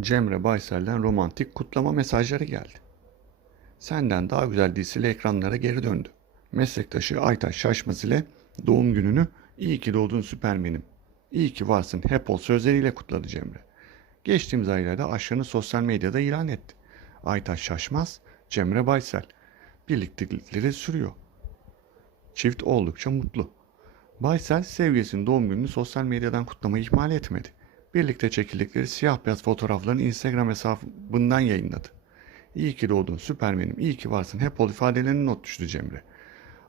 Cemre Baysel'den romantik kutlama mesajları geldi. Senden daha güzel dizisiyle ekranlara geri döndü. Meslektaşı Aytaş Şaşmaz ile doğum gününü iyi ki doğdun süpermenim. İyi ki varsın hep ol sözleriyle kutladı Cemre. Geçtiğimiz aylarda aşkını sosyal medyada ilan etti. Aytaş Şaşmaz, Cemre Baysel. Birliktelikleri sürüyor. Çift oldukça mutlu. Baysel sevgilisinin doğum gününü sosyal medyadan kutlamayı ihmal etmedi. Birlikte çekildikleri siyah beyaz fotoğraflarını Instagram hesabından yayınladı. İyi ki doğdun süpermenim, iyi ki varsın hep ol ifadelerini not düştü Cemre.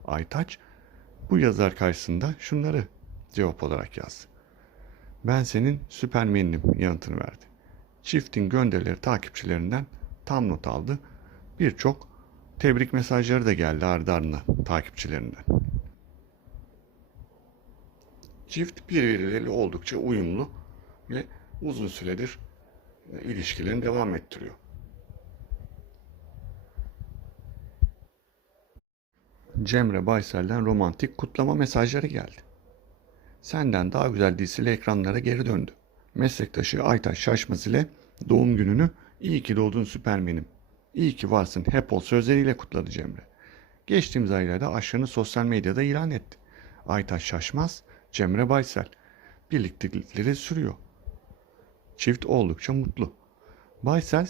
Aytaç bu yazar karşısında şunları cevap olarak yazdı. Ben senin süpermeninim yanıtını verdi. Çiftin gönderileri takipçilerinden tam not aldı. Birçok tebrik mesajları da geldi ardı ardına takipçilerinden. Çift birbirleriyle oldukça uyumlu ve uzun süredir ilişkilerini devam ettiriyor. Cemre Baysel'den romantik kutlama mesajları geldi. Senden daha güzel dizisiyle ekranlara geri döndü. Meslektaşı Aytaş Şaşmaz ile doğum gününü iyi ki doğdun süpermenim. İyi ki varsın hep ol sözleriyle kutladı Cemre. Geçtiğimiz aylarda aşkını sosyal medyada ilan etti. Aytaş Şaşmaz, Cemre Baysel. Birliktelikleri sürüyor. Çift oldukça mutlu. Baysel